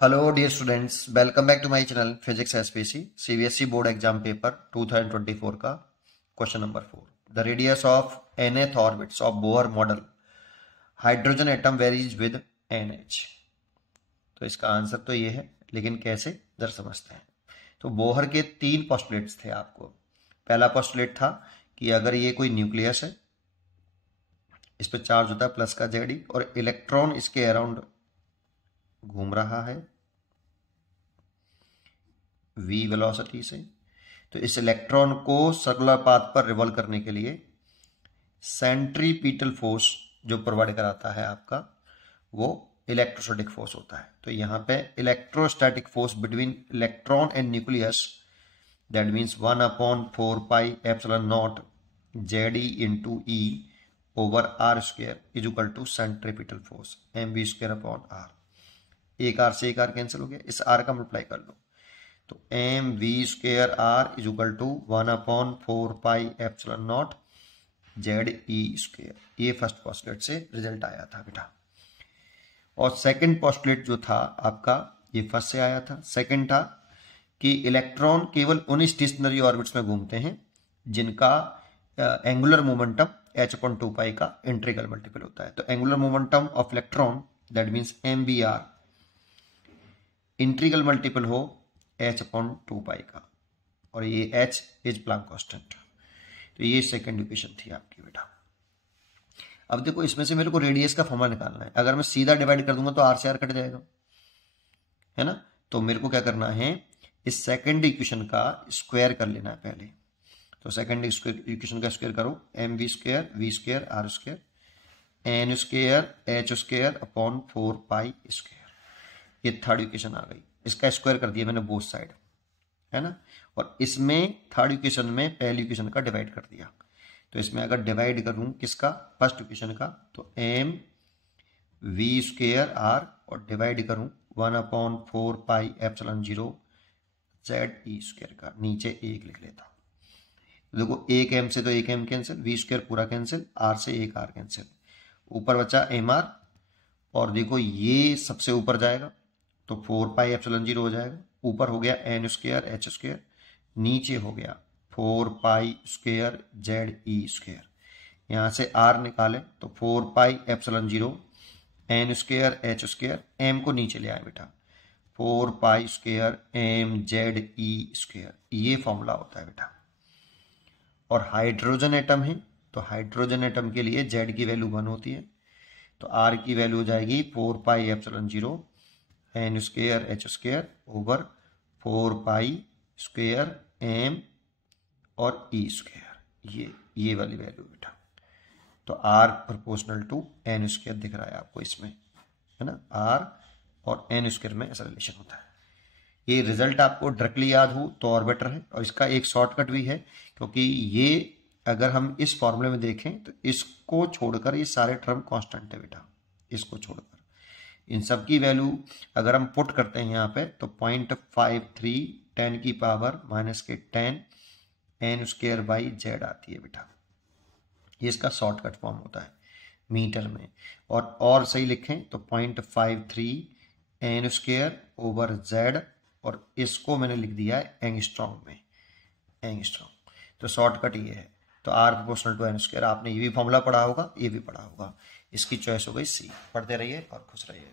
Hello dear students, welcome back to my channel Physics SPC CBSE board exam paper 2024 का question number 4। The radius of nth orbits of Bohr model hydrogen atom varies with NH। तो इसका answer तो ये है, लेकिन कैसे जरा समझते हैं। तो बोहर के 3 पोस्टुलेट्स थे आपको। पहला पोस्टुलेट था कि अगर ये कोई न्यूक्लियस है, इस पर चार्ज होता है प्लस का Ze और इलेक्ट्रॉन इसके अराउंड घूम रहा है v वेलोसिटी से, तो इस इलेक्ट्रॉन को सर्कुलर पाथ पर रिवॉल्व करने के लिए सेंट्रीपिटल फोर्स जो प्रोवाइड कराता है आपका, वो इलेक्ट्रोस्टैटिक फोर्स होता है। तो यहाँ पे electrostatic force between electron and nucleus, that means 1/4 pi epsilon naught Ze into E over R square is equal to centripetal force mv square upon R। एक R से एक R कैंसिल हो गया, इस R का मल्टीप्लाई कर लो, तो mv square R is equal to 1/4 pi epsilon naught Ze square. ये फर्स्ट पोस्टुलेट से रिजल्ट आया था बेटा। और सेकंड पोस्टुलेट जो था आपका, ये फर्स्ट से आया था। सेकंड था कि इलेक्ट्रॉन केवल उन स्टेशनरी ऑर्बिट्स में घूमते हैं जिनका एंगुलर मोमेंटम h/2 पाई का इंट्रीगल मल्टीपल होता है। तो angular momentum of electron, that means mvr, integral multiple हो h/2 पाई का, और ये h इज प्लैंक कांस्टेंट। तो ये सेकंड इक्वेशन थी आपकी बेटा। अब देखो, इसमें से मेरे को रेडियस का फॉर्मूला निकालना है। अगर मैं सीधा डिवाइड कर दूंगा तो r से r कट जाएगा, है ना। तो मेरे को क्या करना है, इस सेकंड इक्वेशन का स्क्वायर कर लेना है पहले। तो सेकंड इक्वेशन का स्क्वायर करो, mv square v square r square n square h square upon 4 pi square. ये थर्ड इक्वेशन आ गई। इसका स्क्वायर कर दिया मैंने बोथ साइड, है ना। और इसमें थर्ड इक्वेशन में पहली इक्वेशन का डिवाइड कर दिया। तो इसमें अगर डिवाइड करूं किसका, फर्स्ट इक्वेशन का, तो m v स्क्वायर r और डिवाइड करूं 1/4 पाई एप्सिलॉन 0 Ze स्क्वायर का, नीचे एक लिख लेता हूं। देखो, एक m से तो एक m कैंसिल, v स्क्वायर पूरा कैंसिल, r से एक r कैंसिल, ऊपर बचा mr। और देखो ये सबसे ऊपर जाएगा तो 4 पाई एप्सिलॉन 0 हो जाएगा। ऊपर हो गया n स्क्वायर h स्क्वायर, नीचे हो गया 4 पाई स्क्वायर Ze स्क्वायर। यहाँ से r निकाले तो 4 pi epsilon 0 n square h square, m को नीचे ले आए बेटा, 4 pi square m Ze square. ये फॉर्मूला होता है बेटा। और हाइड्रोजन एटम है, तो हाइड्रोजन एटम के लिए Z की वैल्यू 1 होती है, तो R की वैल्यू हो जाएगी 4 pi epsilon 0 n square h square over 4 pi square m और E स्क्वायर। ये वाली वैल्यू बेटा। तो R proportional to n square दिख रहा है आपको इसमें, है ना। R और n स्क्वायर में ऐसा रिलेशन होता है। ये रिजल्ट आपको डायरेक्टली याद हो तो और बेटर है। और इसका एक शॉर्टकट भी है, क्योंकि ये अगर हम इस फॉर्मूले में देखें तो इसको छोड़कर ये सारे टर्म कांस्टेंट है बेटा। इसको छोड़कर इन सब की वैल्यू अगर हम पुट करते हैं यहाँ पे, तो 0.53 10 की power -10 n square by Z आती है बेटा। ये इसका शॉर्टकट फॉर्म होता है मीटर में। और सही लिखें तो 0.53 n स्क्वायर ओवर Z, और इसको मैंने लिख दिया है एंगस्ट्रॉम में, एंगस्ट्रॉम। तो शॉर्टकट ये है। तो R proportional to n square, आपने ये भी फॉर्मूला पढ़ा होगा, ये भी पढ़ा होगा। इसकी चॉइस हो गई C। पढ़ते रहिए और खुश रहिए।